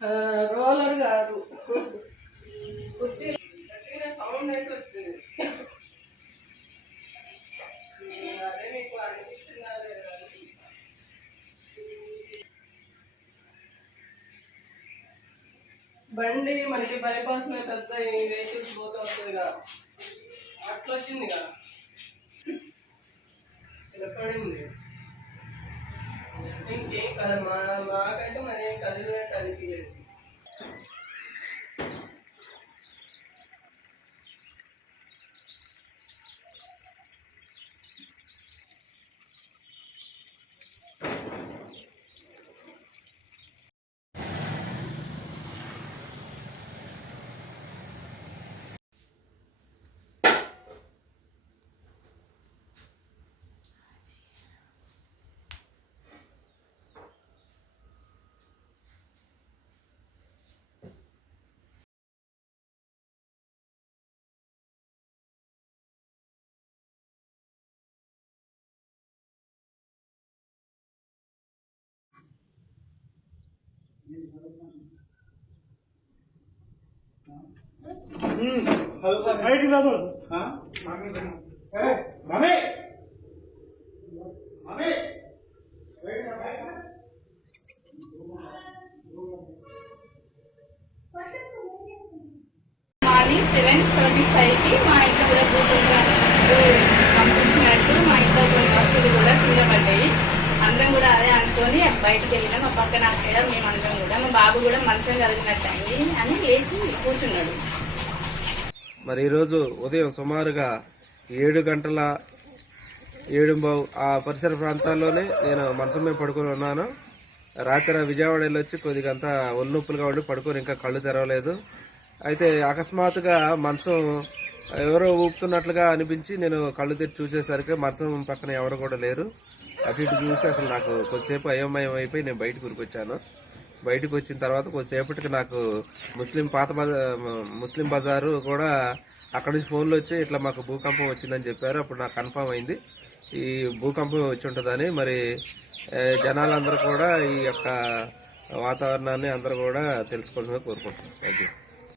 Roller కాదు, కుర్చీ sound అయితే వచ్చింది. అదే మీకు అనిపిస్తుందా లేదా? బండి మనకి బైపాస్ మీద పెద్ద వెహికల్స్ పోతూ వస్తుంది కదా, అట్లా వచ్చింది కదా, ఇలా పడింది. ఇంకేం కదా, మాకైతే మరి ఏం కదిలినట్టు అనిపించలేదు. మార్నింగ్ 7:25కి మా ఇంట్లో కూడా పంపించినట్టు మా ఇంట్లో కొన్ని వస్తువులు కూడా కింద పడ్డాయి. అందరం కూడా అదే అనుకొని బయటకు వెళ్ళినాం. మా పక్కన అక్కడ మేమందరం కూడా, మా బాబు కూడా మంచం కలిగినట్టు అయింది అని లేచి కూర్చున్నాడు. మరి ఈరోజు ఉదయం సుమారుగా 7:07 ఆ పరిసర ప్రాంతాల్లోనే నేను మంచం మీద పడుకొని ఉన్నాను. రాత్రి విజయవాడ వెళ్ళొచ్చి కొద్దిగా అంతా ఒళ్ళొప్పులుగా ఉండి పడుకొని ఇంకా కళ్ళు తెరవలేదు. అయితే అకస్మాత్తుగా మంచం ఎవరో ఊపుతున్నట్లుగా అనిపించి నేను కళ్ళు తెరిచి చూసేసరికి మంచం పక్కన ఎవరు కూడా లేరు. అటు ఇటు చూసి అసలు నాకు కొద్దిసేపు అయోమయం అయిపోయి నేను బయటకు ఉరికొచ్చాను. బయటకు వచ్చిన తర్వాత కొద్దిసేపటికి నాకు ముస్లిం బజారు కూడా అక్కడి నుంచి ఫోన్లు వచ్చి ఇట్లా మాకు భూకంపం వచ్చిందని చెప్పారు. అప్పుడు నాకు కన్ఫర్మ్ అయింది ఈ భూకంపం వచ్చి ఉంటుందని. మరి జనాలందరూ కూడా ఈ యొక్క వాతావరణాన్ని అందరూ కూడా తెలుసుకోవాలని కోరుకుంటున్నాను. Thank you.